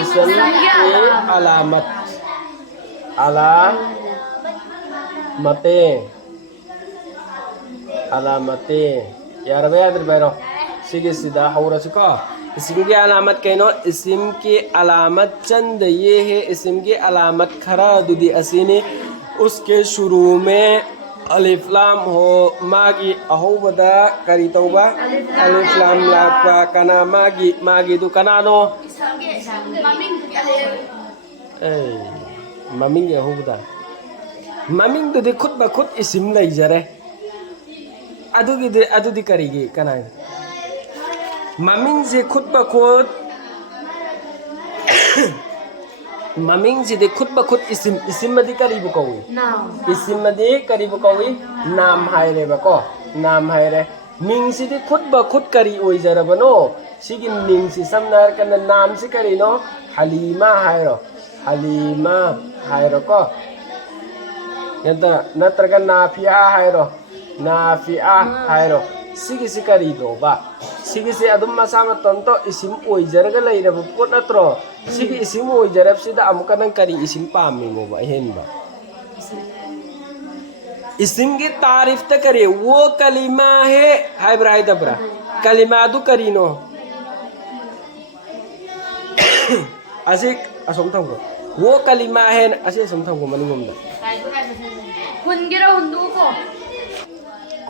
इसम की अलामत अलामतें यारबे याद्र बैरो सिगे सिदा हौरसुको इसम की अलामत कहनो इसम की अलामत चंद ये है इसम की अलामत खरा दुदी असीने उसके शुरू में अलिफ लाम हो मागी अहोबदा करी तौबा अलिफ लाम लापा कना मागी दु कनानो ममिंग अहोबदा ममिंग दुदी खुद ब खुद इसम लैजरे अदुदी करीगी कना ममिंग से खुद ब खुद ममिंग से खुद ब खुद इसिम मदी करीब कौई इसिम मदी करीब कौई नाम हायरे बको नाम हायरे मिंग से खुद ब खुद करी ओई जरबनो सिगी मिंग से समनार कन नाम से करी नो हलीमा हायरो को नत्रगा नाफिया हायरो सिगी से करी दो बा सिगी से अदुम मसा मतंतो इसिम ओई जरगा लैरब पोट नत्रो सिगी इसिम ओई जरब सिदा अमुका नंग करी इसिम पामिंगो बा हेनबा इसिम की तारीफ त करे वो कलिमा है हाय ब्राई दबरा कलिमा दु करीनो असिक असम थंगो वो कलिमा है असे असम थंगो मनिगोमदा हुनगिरो हुंदू को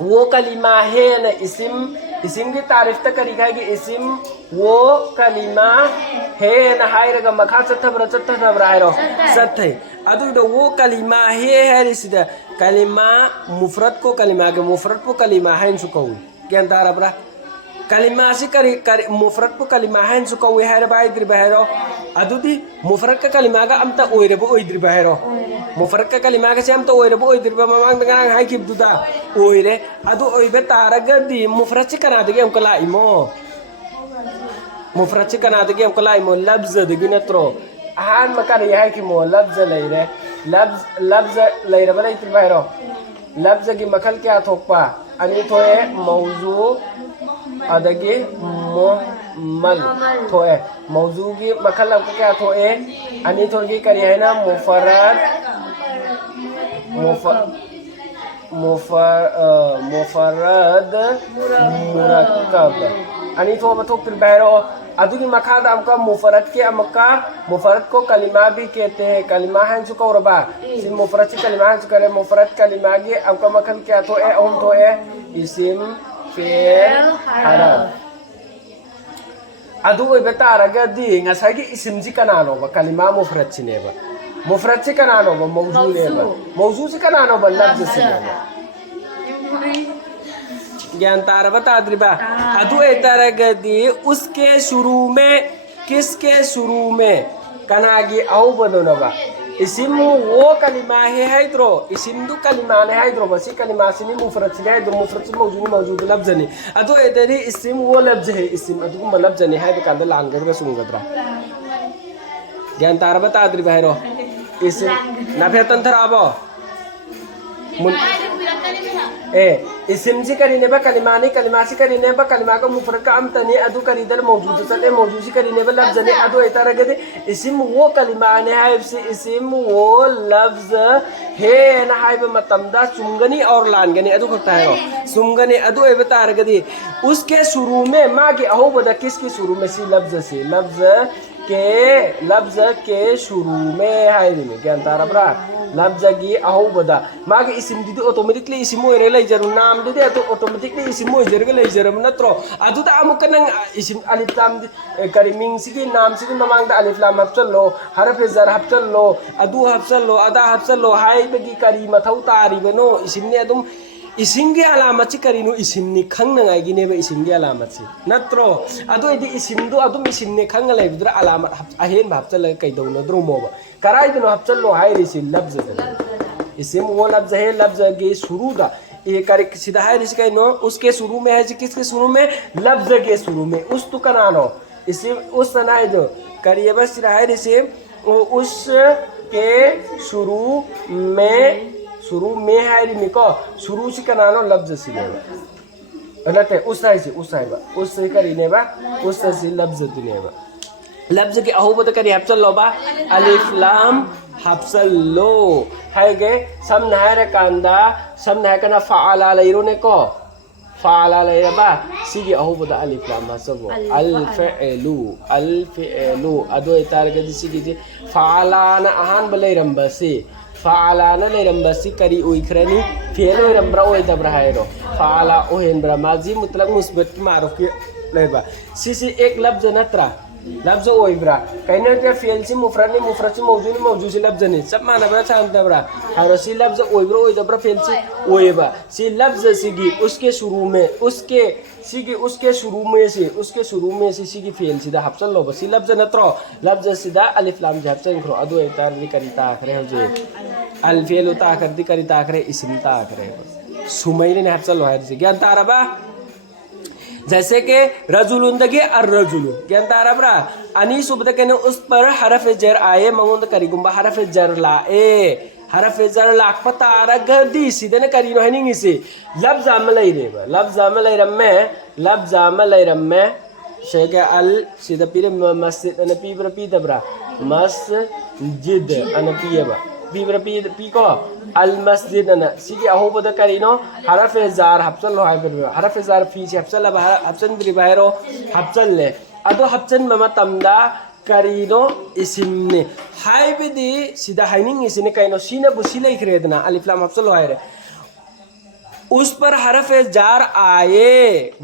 वो कलिमा है न इसिम की तारीफ त करी खाएगी इसिम वो कलिमा है न हायरगा मखा चत्थबरा हायरो सत्थे अदुदो वो कलिमा है रिसिदा कलिमा मुफरद को कलिमा के मुफरद को कलिमा है सुको क्या तारबरा कलिमा से करी मुफरद को कलिमा है सुको हायर बाय द्रिबहरो अदुदी मुफरद का कलिमा का अमता ओइरबो ओइद्रिबहरो मुफरद का कलिमा का से अमता ओइरबो ओइद्रिबा ममांग दगांग हाय किबदुदा ओइरे अदु ओइबे तारगदी मुफरद से कनादगे हम कला इमो मुफरद से कनादगे हम कला इमो लफ्ज दगी नत्रो आहान मकारी हाय कि मो लफ्ज लैरे लफ्ज लैरे बलै त्रिबहरो लफ्ज की मखल क्या थोकपा अनि थोए मौजू अदगी मुहम्मल थोए मौजू की मखल हमको क्या थोए अनि थोगी करी है ना मुफरद मुरक्कब अनि थो बथोक त्रिबहरो अदुगी मखादा हमका मुफरद के अमका मुफरद को कलिमा भी कहते हैं कलिमा है जो कौरबा सिम मुफरद से कलिमा है जो करे मुफरद कलिमा के हमका मखन क्या तो है उम तो है इसिम फेल हरफ अदु वे बता रगा दी ngasagi isim ji kanano ba kalima mufrad ci ne ba mufrad ci kanano ba mawzu ne ba mawzu ci kanano ba lafz ci ne ba ज्ञान तार बता द्रिबा अदु एतरगदी उसके शुरू में किसके शुरू में कनागी औ बदनबा इसिम वो कलिमा है हाइद्रो इसिम दु कलिमा ने हाइद्रो बसी कलिमा सिनी मुफरद सिनी हाइद्रो मुफरद से मौजूद लफ्ज ने अदु एतरी इसिम वो लफ्ज है इसिम अदु लफ्ज ने हाइद कांद लांगदरा सुंगदरा ज्ञान तार बता द्रिबा हेरो इसिम नाफे तंथराबो इसिम से करीने बा कलिमा ने कलिमा से करीने बा कलिमा का मुफरद का अमतनी अदु करीदर मौजूद चले मौजूद से करीने बा लफ्ज ने अदु एतरगदे इसिम वो कलिमा ने है इसिम वो लफ्ज है ना है मतमदा सुंगनी और लानगनी अदु खता है सुंगनी अदु ए बतारगदे उसके शुरू में मा के अहो बदा किसके शुरू में सी लफ्ज से लफ्ज के शुरू में है में ज्ञान तारबरा लफ्ज की अहो बदा मागे इसिम दी ऑटोमेटिकली इसिम ओरे लैजरु नाम दी तो ऑटोमेटिकली इसिम ओजरगा लैजरम नत्रो अदुदा अमुक नंग इसिम अलिफ लाम करी मिंग सिगी नाम सिगी ममांग दा अलिफ लाम हपचलो हरफ जर हपचलो अदु हपचलो अदा हपचलो हाय बगी करी मथौ तारी बनो इसिम ने अदुम इसिम की अलामत से करीनो इसिम नि खंगनाय गिने बे इसिम की अलामत से नत्रो अदु इदि इसिम दु अदुम इसिम ने खंग लैबद्रा अलामत अहेन हपचल कैदौन द्रोमोबा कराइदनो हपचलो हाय रिसि लफ्ज इसिम वो लफ्ज है लफ्ज के शुरू दा ये करे सीधा है रिसि कैनो उसके शुरू में है किसके शुरू में लफ्ज के शुरू में उस तु कनानो इसिम उस सनाय जो करिए बस सीधा है रिसि उस के शुरू में है रिमिको शुरू से कनानो लफ्ज सिने अनते उस है से करीने बा उस से लफ्ज दिने बा लफ्ज के अहूबद करी हफ्सल लो बा अलिफ लाम हफ्सल लो है गे समना है कांदा समना है कना फ़ाला लेरो ने को फ़ाला लेरा बा सिगी अहूबद अलिफ लाम हसबो अल फ़िलु अदो इतार के सिगी जे फ़ाला ना अहान बलेरम बसी फ़ाला ना लेरम बसी करी उइखरनी फेल लेरम ब्रा ओय दब्रा हैरो फ़ाला ओहेन ब्रा माजी मुतलक मुस्बत की मारूफ के लेबा सिसी एक लफ्ज नत्रा लफ्ज ओइब्रा कहीं के फेल से मुफरद से मौजूद से लफ्ज ने सब माना बरा चांदब्रा और सी लफ्ज ओइब्रा ओइदब्रा फेल से ओइबा सी लफ्ज सिगी उसके शुरू में उसके शुरू में से सिगी फेल सीधा हफ्सल लो सी लफ्ज नत्रो लफ्ज सीधा अलिफ लाम हफ्सल खरो अदो तार दी करी ताखरे हो जे अल फेल ताखर दी करी ताखरे इस्म ताखरे सुमैने ने हफ्सल लो है ज्ञान तारबा जैसे कि रजुलुन दगे अर्रजुलु ज्ञान तारा ब्रा अनि सुबद के उस पर हरफ जर आए मंगुंद करिगुंबा हरफ जर लाए हरफ जर लाख पतारा गदी सीधे न करी नो हनिंग से लफ्ज अमलई रेबा लफ्ज अमलई रम्मे शेगे अल सीधा पीरे मस्जिद अन पीब्र पीदब्रा मस्जिद अन पीयबा पीब्र पीको अल मस्जिद अन सिगी अहोबद करिनो हरफ जार हफ्सल लो हाइबर हरफ जार फी से हफ्सल अब हफ्सन द्रि बाहरो हफ्सल ले अदो हफ्सन ममा तमदा करिनो इसिमने हाइबदी सीधा हाइनिंग इसिने कइनो सीना बुसिले इखरेदना अलिफ लाम हफ्सल लो हाइरे उस पर हरफ जार आए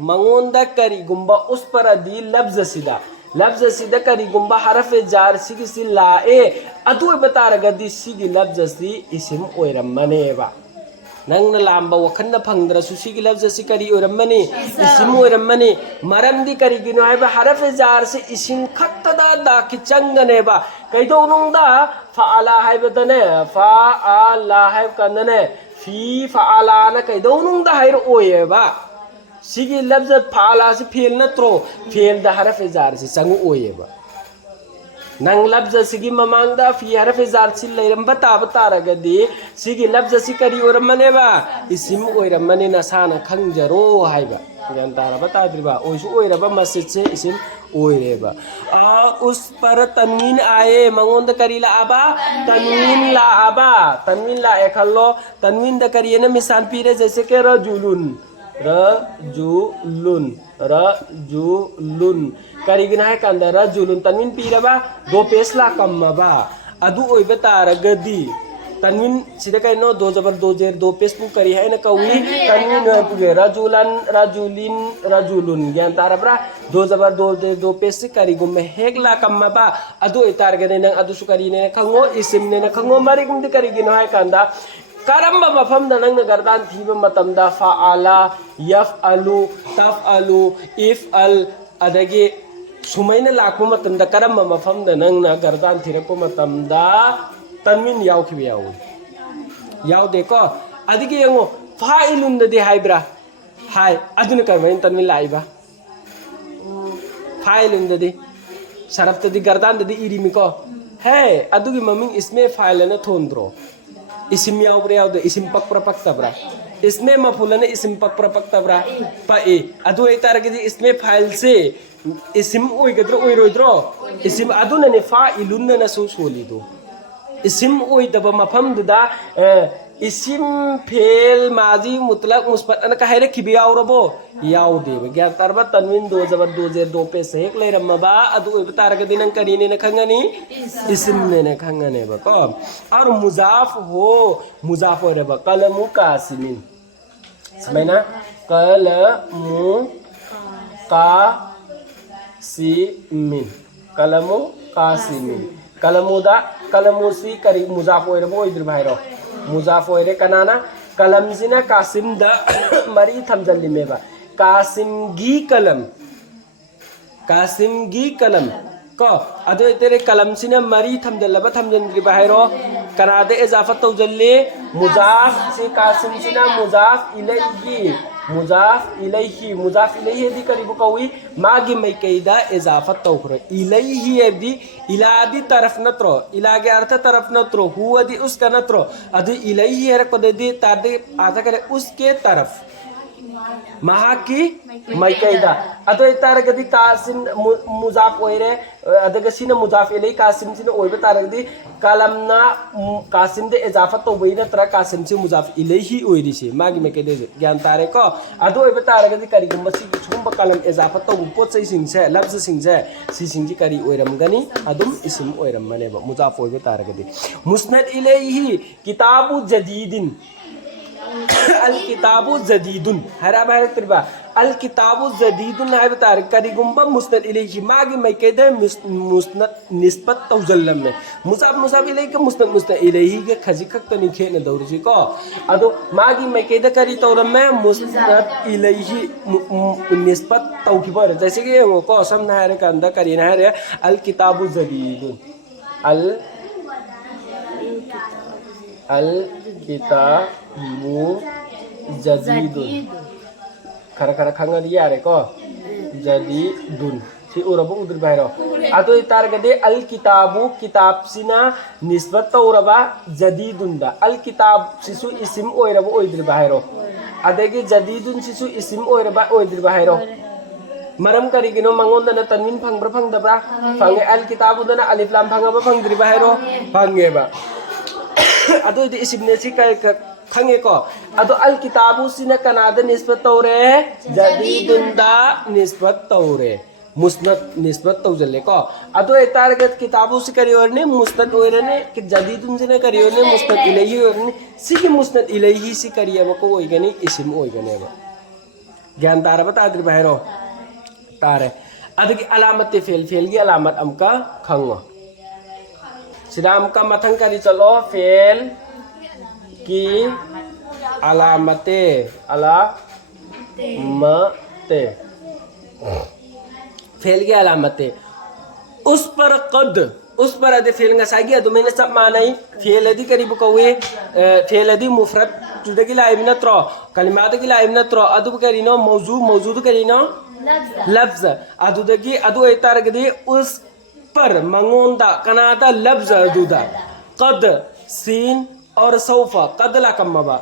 मंगोंदा करी गुंबा उस पर अदी लफ्ज सीधा करी गुंबा हरफ जार सिगी सी लाए अदु बता रगदी सिगी लफ्ज सी इसिम ओइरमनेबा नंग लांबा वखन फंगद्रसु सिगी लफ्ज सी करी ओइरमनी इसिम ओइरमनी मरमदी करी गिनो है हरफ जार से इसिम खत्तदा दा कि चंगनेबा कैदो नुंदा फाला है बदने फाला है कनने फी फाला न कैदो नुंदा है ओएबा सिगी लफ्ज फाला से फेल नत्रो फेल द हरफ जार से संग ओएबा नंग लफ्ज सिगी ममांगदा फी हरफ जार से लेरम बता रगदी सिगी लफ्ज से करी ओरमनेबा इसिम ओइरमने नसाना खंगजरो हाइबा ज्ञान तारा बता द्रिबा ओइसु ओइरबा मस्जिद से इसिम ओइरेबा उस पर तनवीन आए मंगोंद करी ला आबा तनवीन ला एकल्लो तनवीन द करिए न मिसाल पीरे जैसे के रजुलुन करीगना है कंदा रजुलुन तनवीन पीरबा दो पेसला कम्मबा अदु ओइबा तारगदी तनवीन सिदा कइनो दो जबर दो जेर दो पेस पु करी है न कवी तनवीन पुगे रजुलुन ज्ञान तारब्रा दो जबर दो जेर दो पेस करी गुम हेगला कम्मबा अदु इतारगने न अदु सुकरी ने खंगो इसिम ने न खंगो मारी गुम दि करी गिनो है कंदा करम्बा मफम द नंग गर्दान थीबा मतमदा फाआला यफअलु तफअलु इफअल अदगे सुमैना लाकु मतमदा करम्बा मफम द नंग गर्दान थीरको मतमदा तनवीन यावखिबे याव देखो अदगे यंगो फाइलुन दे हाइब्रा हाय अदुन करमैन तनवीन लाइबा फाइलुन दे शरफ्त दे गर्दान दे इरिमिको है अदुगी ममिंग इसमें फाइल न थोंद्रो इसिम यावदे इसिम पक्तब्रा इसमें मफूलन इसिम पक्तब्रा पाए अदु इतारगे इसमें फाइल से इसिम ओइगद्रो ओइरोइद्रो इसिम अदुनने फाइलुन न सोलिदो इसिम ओइदब मफम दुदा इसिम फेल माजी मुतलक मुस्बत अन कहाइरे खिबे यावरबो यावदेब ज्ञान तारबा तनवीन दो जबर दो जेर दो पे से एक लेरमबा अदु ओइब तारगे दिनं करीने न खंगनी इसिम ने खंगने बको और मुजाफ हो रे कलमु कासिमिन समझना कलमु कासिमिन कलमुदा कलमुसी करी मुजाफ हो रे इधर भाइरो मुजाफ हो रे कनाना कलम सिना कासिम द मरी थमजल्लिमेबा कासिम गी कलम को अदो तेरे कलम सिना मरी थमजल्लबा थमजंद्री बाहरो कनादे इजाफत तौजल्ले मुजाफ से कासिम सिना मुजाफ इलैहि दी करीब कवी मागी मैकैदा इजाफत तौखर इलैहि दी इलादी तरफ नत्रो इलागे अर्थ तरफ नत्रो हुआ दी उसका नत्रो अदि इलैहि हर को दे तादे आधा करे उसके तरफ महा की मैकैदा अदो तारगदी कासिम मुजाफ ओइरे अदगा सिना मुजाफ इलै कासिम सिना ओइबा तारगदी कलमना कासिम दे इजाफत तोबै नत्रा कासिम से मुजाफ इलै ही ओइरिसे मागी मेकेदे ज्ञान तारे को अदो ओइबा तारगदी करिगुम्बा सि सुगुम्बा कलम इजाफत तोबु पोत सै सिंसे लफ्ज सिंसे सि सिंजी करी ओइरमगनी अदुम इसिम ओइरमनेबा मुजाफ ओइबा तारगदी मुस्नद इलैहि किताबु जदीदिन अल किताबु जदीदुन हरा बाहर तिरबा अल किताबु जदीदुन है बता करिगुम्बा मुस्नद इलैहि मागी मैकेदे मुस्नद निस्बत तौजल्लम में मुसाब मुसाब इलैहि के मुस्नद इलैहि के खजी खक्तनी खेने दौरसी को अदो मागी मैकेदे करी तौरम में मुस्नद इलैहि निस्बत तौखिबर जैसे कि को समना है का अंदर करी ना है अल किताबु जदीदुन अल किताबु जदीदुन खरा खरा खंगा दिया रे को जदीदुन सी उरबा उदर बाहरो अतो तारगदे अल किताबु किताब सिना निस्बत तौरबा जदीदुन दा अल किताब सिसु इसिम ओइरबा ओइदर बाहरो अदगी जदीदुन सिसु इसिम ओइरबा ओइदर बाहरो मरम करिगिनो मंगोंदना तनविन फंगब्रा फंगदब्रा फंगे अल किताबुदना अलिफ लाम फंगबा फंगद्रि बाहरो फंगेबा अदो इदि इसिमने सी काय खंगे को अदो अल किताबु सिना कनादा निस्बत तौरे जदीदुंदा निस्बत तौरे मुस्नद निस्बत तौजले को अदो ए तारगत किताबु से करी औरने मुस्नद औरने कि जदीदुन से करी औरने मुस्नद इलैहि औरने सी कि मुस्नद इलैहि सी करिया को ओइगनी इसिम ओइगने बा ज्ञान तारा बता द्रि बाहरो तारे अदगी अलामत फेल फेल की अलामत अमका खंगो सिदाम का मथंग करी चलो फेल की अलामते फेल की अलामते उस पर कद उस पर अदे फेल ngसागी अदु मैंने सब मानाई फेल अदि करीब कवे फेल अदि मुफरद तुदगी लाइब नत्रो कलिमात की लाइब नत्रो अदु करीनो मौजूद करीनो लफ्ज अदुदगी अदु एतारगदी उस पर मंगोंदा कनादा लफ्ज अदुदा कद सीन और सौफा कद ला कम्मबा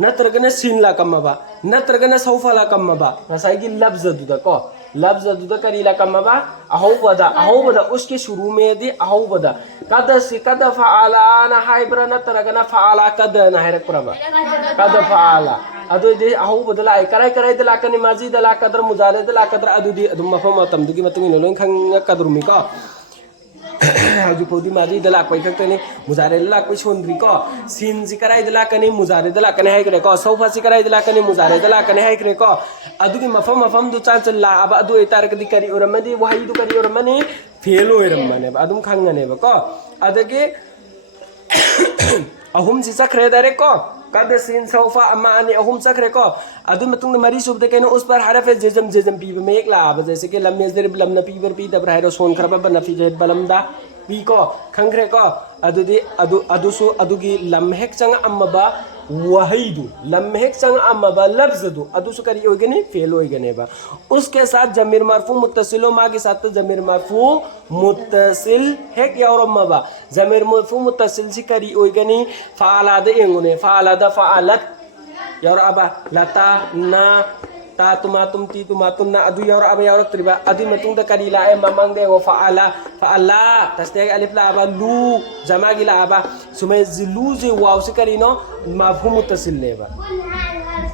नत्रगने सीन ला कम्मबा नत्रगने सौफा ला कम्मबा ngसागी लफ्ज अदुदा को लफ्ज अदुदा करी ला कम्मबा अहौबदा उसके शुरू में दी अहौबदा कद सी कद फआला ना हाइब्रा नत्रगना फआला कद ना हैरक प्रभा कद फआला अदु दे अहौबदा ला कराय कराय दला कने माजी दला कदर मुजारे दला कदर अदु दी अदु मफम मतम दुगी मतुंग नो लों खंग कदरुमी को हाजु पौदी माजी दला कोई खक्तने मुजारे दला कोई सोंद्री को सीन सी कराय दला कने मुजारे दला कने हाय करे को सौफा सी कराय दला कने मुजारे दला कने हाय करे को अदुगी मफम दु चांच ला अब अदु एतार कदी करी ओरमदी वहाई दु करी ओरमने फेल ओरमने अदुम खंगने को अदगे अहुम सी सखरे दरे को कद सीन सौफा अम्मा अने अहुम सखरे को अदु मतुंग मरी सुबदे केनो उस पर हरफ जेजम पीब में एक लाब जैसे कि लम नेजर लम न पीबर पी दब रहरो सोन खरबा बन फी जेद बलमदा पी को खंगरे को अदुदी अदुसु अदुगी लम हेक चंग अम्मबा वहीदु लम हेक चंग अम्मबा लफ्जदु अदुसु करी होगनी फेल होगनेबा उसके साथ जमीर मरफू मुत्तसिलो मा के साथ जमीर मरफू मुत्तसिल हेक यावरमबा जमीर मरफू मुत्तसिल सी करी होगनी फाला दे एंगुने फाला दा फालत यावर अबा लता ना ता तुमा तुम ती तुमा तुम ना अदु यावर अबा यावर त्रिबा अदु मतुंग द करी ला ए ममंग दे वो फाला तस्ते अलिफ ला अबा लू जमा गिला अबा सुमे जिलू जे वाव से करी नो मफहूम मुत्तसिल लेबा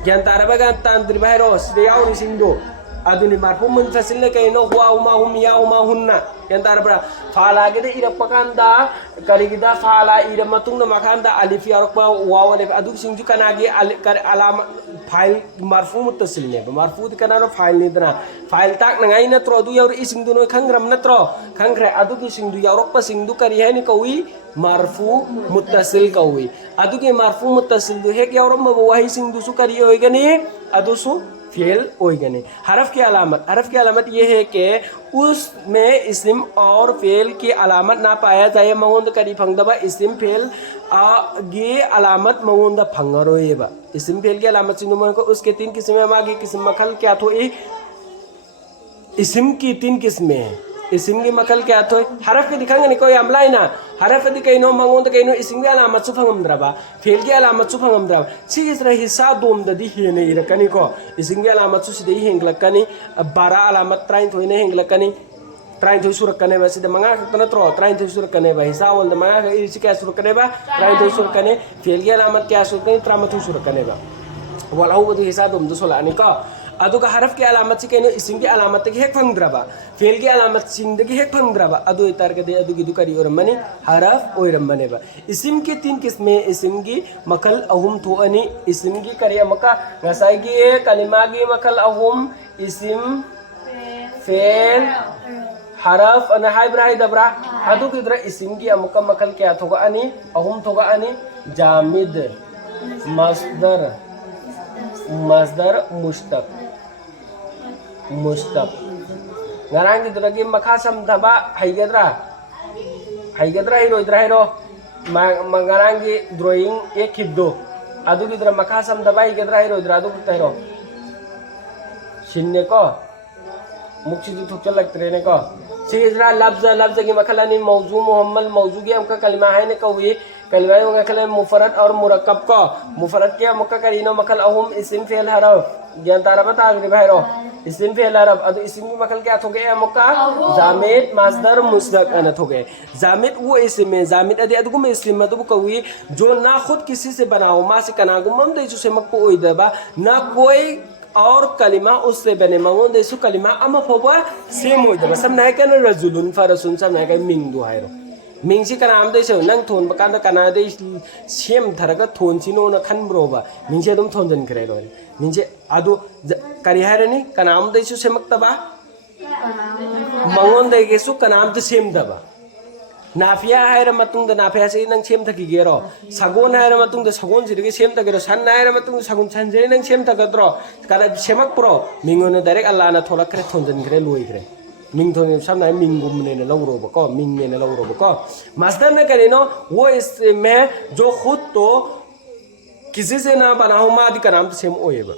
ज्ञान तारबा गान तान त्रिबा रो से यावर सिंदो अदुनि मफहूम मुत्तसिल ने कइनो हुआ उमा हुम या उमा हुन्ना ज्ञान तारबा फाला गे दे इरप पकांदा करिगिदा फाला इर मतुंग मखांदा अलिफ यावर वाव अलिफ अदु सिंजु कनागे अलाम फाइल मरफू मुत्तसिल ने मरफू कनानो फाइल निदना फाइल ताक नंगाई नत्रो अदु यावर इसिंदु नो खंग्रम नत्रो खंग्रे अदु की सिंदु यावरप सिंदु करी है नि कवी मरफू मुत्तसिल कवी अदु के मरफू मुत्तसिल दु हेक यावरम वही सिंदु सु करी होइगनी अदु सु फेल होइगनी हरफ की अलामत ये है कि उसमें इस्म और फेल की अलामत ना पाया जाए मंगोंद करी फंगदबा इस्म फेल आगे अलामत मंगोंद फंगरोएबा इस्म फेल की अलामत सिंदु मन को उसके 3 किस्में मागी किस्म मखल क्या थो इस्म की 3 किस्में हैं isim gi makal kya thoy haraf ki dikhang ni ko yam laina haraf di kaino mangon da kaino isim gi alamat chu phangam draba fail gi alamat chu phangam draba chi isra hisa dom da di he ne ira kani ko isim gi alamat chu sidai hengla kani bara alamat train thoy ne hengla kani train thoy surak kane ba sida manga tana tro train thoy surak kane ba hisa wal da manga ga isi kya surak kane ba train thoy surak kane fail gi alamat kya surak kane trama thoy surak kane ba wal hu di hisa dom da sola ani ko aduga haraf ki alamat chi kaino isim ki alamat ki hek phangdraba fail ki alamat sing de ki hek phangdraba adu itar ke de adu gi du kari or mani haraf oiram bane ba isim ki तीन किस्में isim ki makal ahum to ani isim ki kari maka ngasai gi kalima gi makal ahum isim fail haraf ana haibra dabra adu ki dra isim ki amka makal kya thoga ani ahum thoga ani jamid masdar mushtaq ngarang gitu lagi makasam daba haigedra hiro ngarang gi drawing ek hiddo adu gidra makasam daba haigedra hiro adu hiro shinne ko mukchi du thukchal lagtre ne ko sigidra lafza gi makalani mawzu muhammad mawzu gi amka kalima hai ne kawi kalima yoga kalam mufarad और मुरक्कब को मुफरद के मक्का करीनो मकल अहुम इस्म fail हरफ ज्ञानतारा बता गरे भाईरो इस्म fail हरफ अदु इस्म की मकल क्या थोगे मक्का जामिद मसदर मुस्दक अन थोगे जामिद वो इस्म है जामिद अदि अदु में इस्म अदु कवी जो ना खुद किसी से बनाओ मा से कनागु मम दे जो से मक्को ओइदबा ना कोई और कलिमा उससे बने मंगों देसु कलिमा अमा फोबा सेम ओइदबा समना है कन रजुलुन फरसुन समना है मिंग दु हाइरो मिंगसी कनाम दे से नंग थोन बकान कना दे सेम थरगा थोन सिनो न खन ब्रोबा मिंगसे तुम थोन जन करे रो मिंगसे आदु करी हारनी कनाम दे सु सेमक्तबा मंगोन दे गेसु कनाम तो सेम दबा नाफिया हायर मतुंग द नाफिया से नंग सेम थकी गेरो सगोन हायर मतुंग द सगोन सिरगे सेम थगेरो सन हायर मतुंग सगुन छनजे नंग सेम थगद्रो कला सेमक प्रो मिंगोन डायरेक्ट अल्लाह ना थोला करे थोन जन करे लोई करे मिंग थोने सामने मिंग गुमने ने लौरो बको मिंग ने लौरो बको मसदर ने करे नो वो इसमें जो खुद तो किसी से ना बना हो मादी का नाम तो सेम ओएबा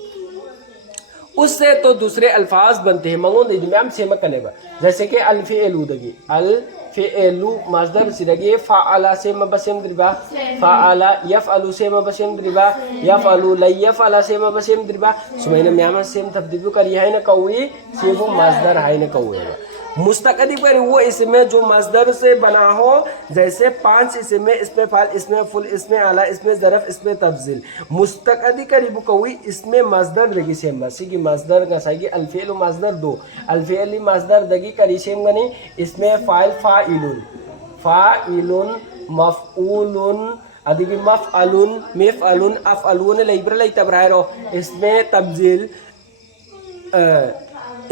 उससे तो दूसरे अल्फाज बनते हैं मंगों दे में हम सेम कनेबा जैसे कि अल्फिएलु दगी अल्फिएलु मसदर सिरगे फाअला से मबसेम द्रिबा फाअला यफअलु से मबसेम द्रिबा यफअलु लयफअला से मबसेम द्रिबा सुमैना म्याम सेम तब्दील करी है न कौई सेबो मसदर है न कौई मुस्तकदी पर वो इसमें जो मसदर से बना हो जैसे 5 इसमें इसमें फाल इसमें फुल इसमें आला इसमें ज़रफ इसमें तब्जिल मुस्तकदी करीब कौई इसमें मसदर दगी सेम बसी की मसदर का सही अल्फिल मसदर दो अल्फिल मसदर दगी करी सेम गनी इसमें फाइल फाइलुन मफऊलुन अदिगी मफअलुन मिफअलुन अफअलुन लेब्र ले तबरायरो इसमें तब्जिल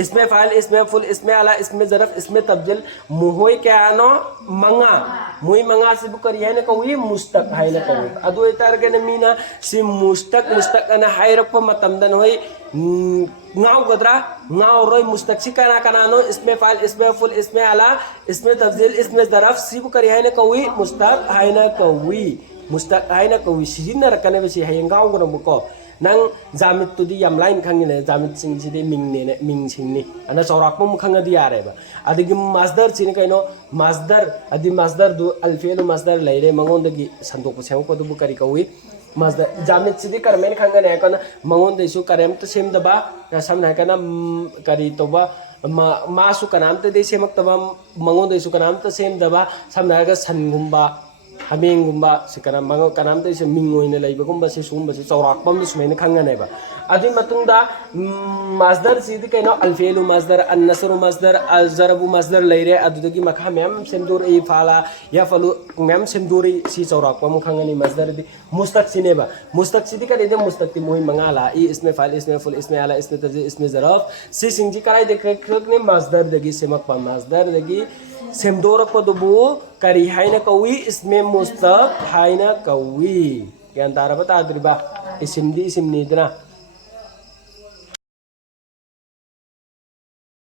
इसमें फाइल इसमें फुल इसमें आला इसमें ज़रफ इसमें तब्जिल मुहोई क्या नो मंगा मुई मंगा से बुकर यह ने कौई मुस्तक है ने कौई अदो इतार के ने मीना सि मुस्तक अन हाई रप मतमदन होई ngaw gadra ngaw roy मुस्तक सी kana नो इसमें फाइल इसमें फुल इसमें आला इसमें तब्जिल इसमें ज़रफ सी बुकर यह ने कौई मुस्तक है ने कौई सिजिन रकने बसी है ngaw गरम को नंग जामित तुदी यम लाइन खंगिने जामित सिंग सिदे मिंगने मिंग सिंगनी अना सौराकम खंगदी यारेबा अदिगी मसदर सिने कइनो मसदर अदि मसदर दु अल्फिल मसदर लैरे मंगोंदगी संदोक सेम को दुबु करी कवी मसदर जामित सिदे करमेन खंगने कना मंगोंदेसु करम त सेम दबा समना कना करी तोबा मासु कनाम त दे सेमक तबा मंगोंदेसु कनाम त सेम दबा समना का सनगुंबा हमेंगुंबा सिकना मंगो कनाम त से मिंग ओइने लैबगुंबा से सुंबा से चौराकपम सुमैने खंगनेबा अदि मतुंगदा मसदर सिदि कइनो अल्फिलु मसदर अन्नसरु मसदर अजरबु मसदर लैरे अदुदगी मखा मैम सेमदुर ए फाला या फलु मैम सेमदुरी सी चौराकपम खंगनी मसदर दि मुस्तक सिनेबा मुस्तक सिदि कने दे मुस्तक ति मोहि मंगाला ई इसमें फाइल इसमें फुल इसमें आला इसमें तजी इसमें ज़रफ सी सिंजी कराई देखे खने मसदर दगी सेमक पा मसदर दगी सेमदोर को दुबु करी हाइना कौई इसमें मुस्तक हाइना कौई ज्ञान तारा बता द्रिबा इसिमदी इसिमनी दना